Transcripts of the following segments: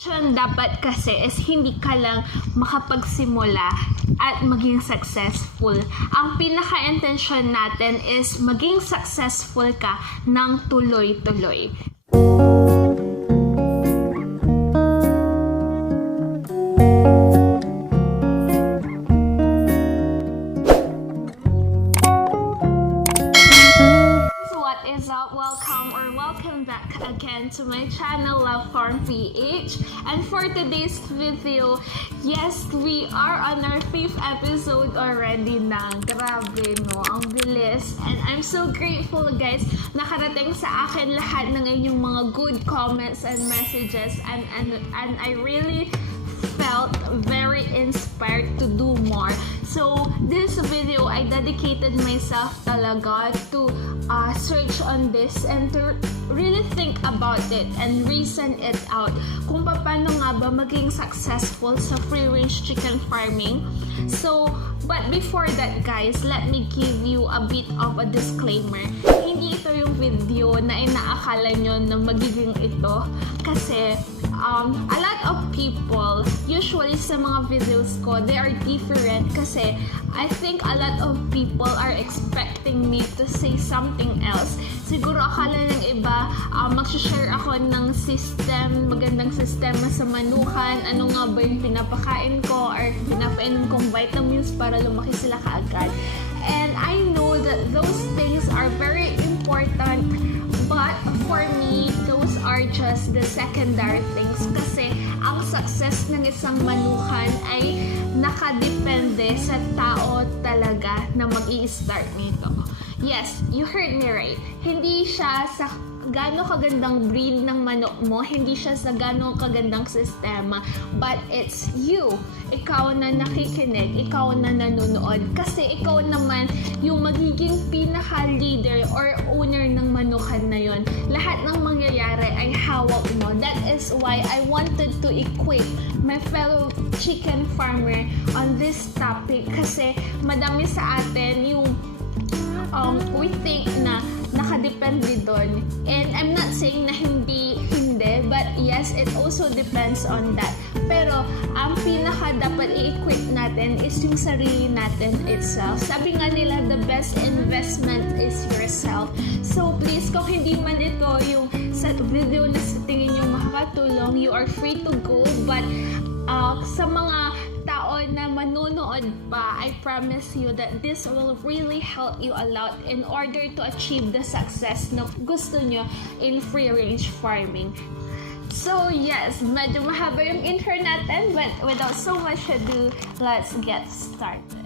Dapat kasi is hindi ka lang makapagsimula at maging successful. Ang pinaka-intention natin is maging successful ka ng tuloy-tuloy. Welcome back again to my channel, Love Farm PH. And for today's video, yes, we are on our 5th episode already na. Grabe, no? Ang bilis. And I'm so grateful, guys, nakarating sa akin lahat ng inyong mga good comments and messages. And I really felt very inspired to do more. So, this video, I dedicated myself talaga to search on this and to really think about it and reason it out kung paano nga ba maging successful sa free-range chicken farming. So, but before that, guys, let me give you a bit of a disclaimer. Hindi ito yung video na inaakala nyo na magiging ito kasi a lot of people, usually sa mga videos ko, they are different kasi I think a lot of people are expecting me to say something else. Siguro akala ng iba, mag-share ako ng system, magandang sistema sa manukan, ano nga ba yung pinapakain ko or pinapainom kong vitamins para lumaki sila kaagad. And I know that those things are very important, but for me, those are just the secondary things kasi ang success ng isang manukan ay nakadepende sa tao talaga na mag-i-start nito. Yes, you heard me right. Hindi siya sa gaano kagandang breed ng manok mo, hindi siya sa gaano kagandang sistema, but it's you. Ikaw na nakikinig, ikaw na nanonood, kasi ikaw naman yung magiging pinaka-leader or owner ng manukan na yon. Lahat ng mangyayari ay hawak mo. That is why I wanted to equip my fellow chicken farmer on this topic kasi madami sa atin yung we think na nakadepende doon. And I'm not saying na hindi, but yes, it also depends on that. Pero ang pinaka dapat i-equip natin is yung sarili natin itself. Sabi nga nila, the best investment is yourself. So please, kung hindi man ito yung sa video na sa tingin nyo makakatulong, you are free to go. But sa mga tao na manonood pa, I promise you that this will really help you a lot in order to achieve the success na gusto nyo in free-range farming. So yes, medyo mahaba yung intro natin, but without so much ado, let's get started.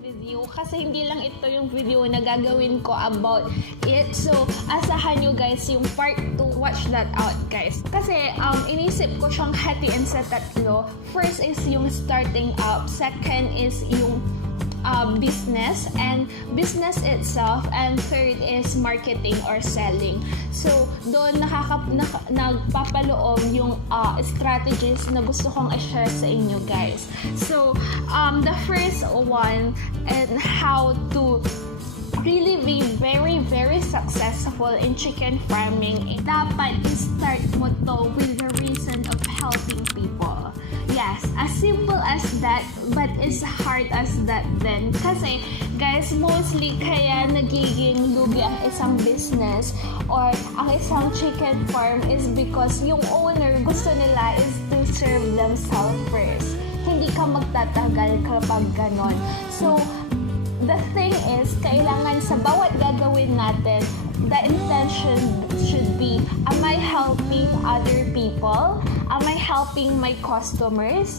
Video kasi hindi lang ito yung video na gagawin ko about it. So, asahan nyo guys yung part 2. Watch that out guys. Kasi, inisip ko siyang hatiin sa tatlo. First is yung starting up. Second is yung business and business itself, and third is marketing or selling. So doon nagpapaloob yung strategies na gusto kong i-share sa inyo guys. So the first one, and how to really be very successful in chicken farming, dapat i-start mo to with the reason of helping people. Yes, as simple as that, but as hard as that then. Kasi, guys, mostly kaya nagiging lugi ang isang business or ang isang chicken farm is because yung owner gusto nila is to serve themselves first. Hindi ka magtatagal kapag ganon. So, the thing is, kailangan sa bawat gagawin natin, the intention should be, am I helping other people? Am I helping my customers?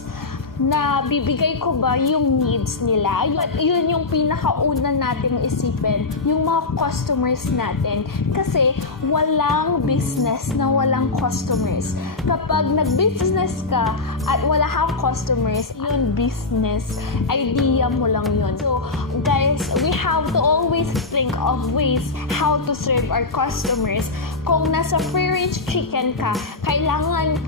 Na bibigay ko ba yung needs nila? Yun yung pinakauna nating isipin, yung mga customers natin. Kasi walang business na walang customers. Kapag nag-business ka at wala kang customers, yun business. Idea mo lang yun. So, guys, we have to always think of ways how to serve our customers. kung nasa free-range chicken ka, kailangan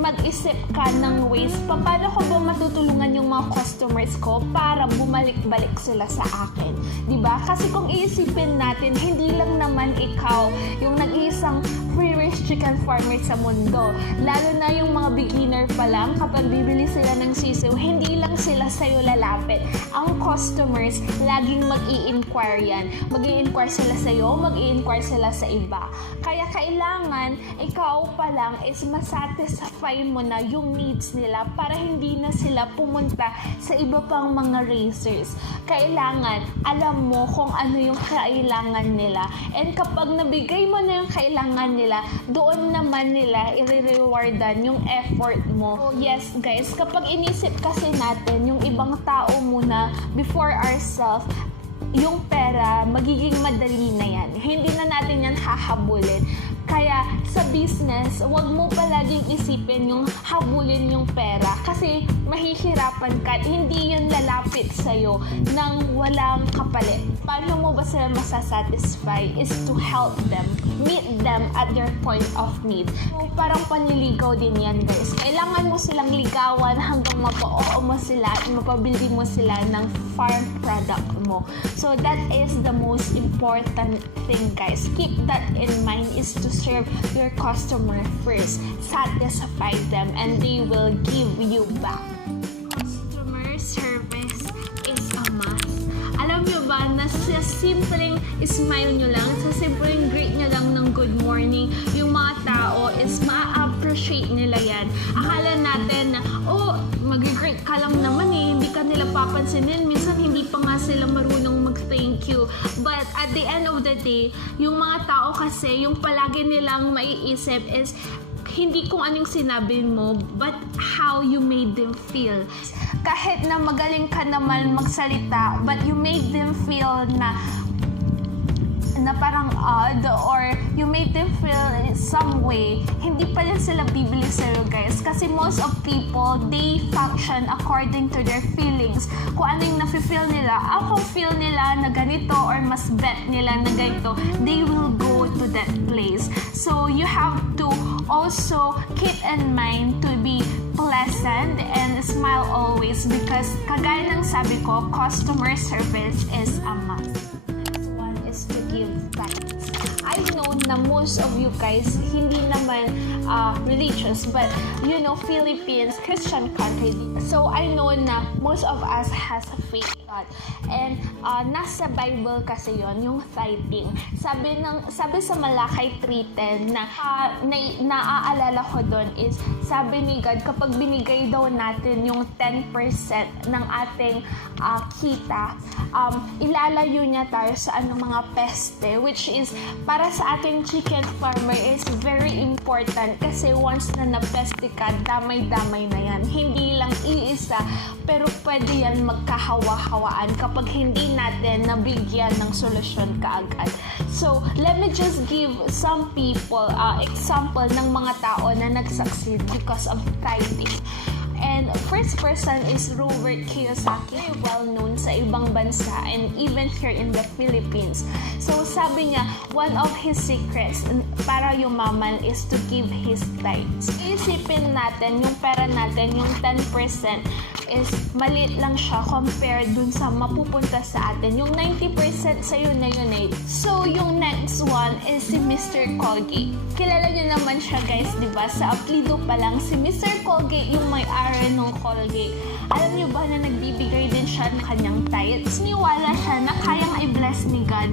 mag-isip ka ng ways paano ko ba matutulungan yung mga customers ko para bumalik-balik sila sa akin. Diba? Kasi kung iisipin natin, hindi lang naman ikaw yung nag-iisang free-range chicken farmer sa mundo. Lalo na yung mga beginner pa lang, kapag bibili sila ng sisiw, hindi lang sila sa'yo lalapit. Ang customers, laging mag-i-inquire yan. Mag-i-inquire sila sa'yo, mag-i-inquire sila sa iba. Kaya kailangan, ikaw pa lang is masatisfy mo na yung needs nila para hindi na sila pumunta sa iba pang mga racers. Kailangan, alam mo kung ano yung kailangan nila. And kapag nabigay mo na yung kailangan nila, doon naman nila i-rewardan yung effort mo. So yes guys, kapag inisip kasi natin yung ibang tao muna before ourselves, yung pera, magiging madali na yan. Hindi na natin yan hahabulin. Kaya sa business, wag mo palaging isipin yung habulin yung pera kasi mahihirapan ka. Hindi yun lalapit sa'yo nang walang kapalit. Paano mo ba sila masasatisfy is to help them, meet them at their point of need. So, parang panliligaw din yan guys. Kailangan mo silang ligawan hanggang mapa-oo mo sila at mapabili mo sila ng farm product mo. So that is the most important thing guys. Keep that in mind, is to serve your customer first. Satisfy them and they will give you back. Customer service is a must. Alam nyo ba na sa simpleng smile nyo lang, sa simpleng greet nyo lang ng good morning, yung mga tao is ma-appreciate nila yan. Akala natin na, oh, mag-greet ka lang naman eh, hindi ka nila papansinin. Minsan hindi pa nga sila marunong mag-thank you. But at the end of the day, yung mga tao kasi, yung palagi nilang maiisip is, hindi kung anong sinabi mo, but how you made them feel. Kahit na magaling ka naman magsalita, but you made them feel na parang odd or you made them feel in some way, hindi pa rin sila bibili sa'yo guys. Kasi most of people, they function according to their feelings. Kung ano yung nafe-feel nila, kung feel nila na ganito or mas bet nila na ganito, they will go to that place. So you have to also keep in mind to be pleasant and smile always because kagaya ng sabi ko, customer service is a must. To give thanks. I know na most of you guys hindi naman religious, but you know, Philippines, Christian country. So I know na most of us has a faith God. And nasa Bible kasi yon yung tithing. Sabi sa Malakay 3:10 na naaalala ko doon is sabi ni God kapag binigay daw natin yung 10% ng ating kita, ilalayo niya tayo sa mga peste, which is para sa ating chicken farmer is very important kasi once na napeste ka, damay-damay na yan. Hindi lang iisa, pero pwede yan magkahawa-hawaan kapag hindi natin nabigyan ng solusyon kaagad. So, let me just give some people example ng mga tao na nag-succeed because of tithing. And first person is Robert Kiyosaki, well known sa ibang bansa and even here in the Philippines. So sabi niya, one of his secrets para yumaman is to give his tithes. Isipin natin, yung pera natin, yung 10% is maliit lang siya compared dun sa mapupunta sa atin. Yung 90% sa'yo na yun eh. So yung next one is si Mr. Colgate. Kilala niyo naman siya guys, diba? Sa apelido pa lang, si Mr. Colgate yung may-ari ng Colgate. Alam niyo ba na nagbibigay din siya ng kanyang tithes? Niwala siya na kayang i-bless ni God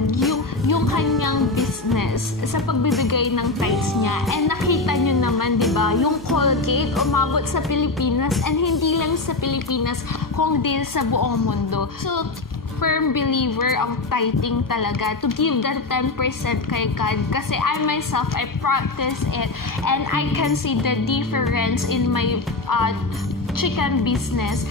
yung kanyang business sa pagbibigay ng tithes niya. And nakita niyo naman, diba? Yung Colgate umabot sa Pilipinas and hindi lang sa Pilipinas, kundi sa buong mundo. So, firm believer ang tithing talaga, to give that 10% kay God, kasi I myself, I practice it and I can see the difference in my chicken business.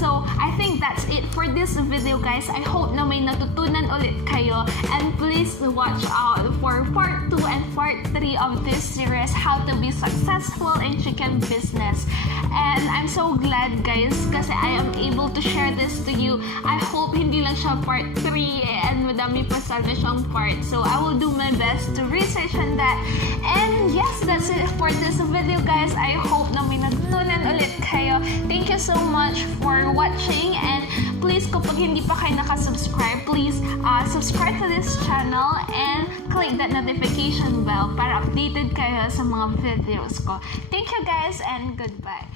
So, I think that's it for this video, guys. I hope na may natutunan ulit kayo. And please watch out for part 2 and part 3 of this series, How to be Successful in Chicken Business. And I'm so glad, guys, kasi I am able to share this to you. I hope hindi lang siya part 3 and madami pa sana siyang part. So, I will do my best to research on that. And yes, that's it for this video, guys. I hope na may natutunan ulit kayo. Thank you so much for watching, and please, kapag hindi pa kayo nakasubscribe, please subscribe to this channel and click that notification bell para updated kayo sa mga videos ko. Thank you, guys, and goodbye.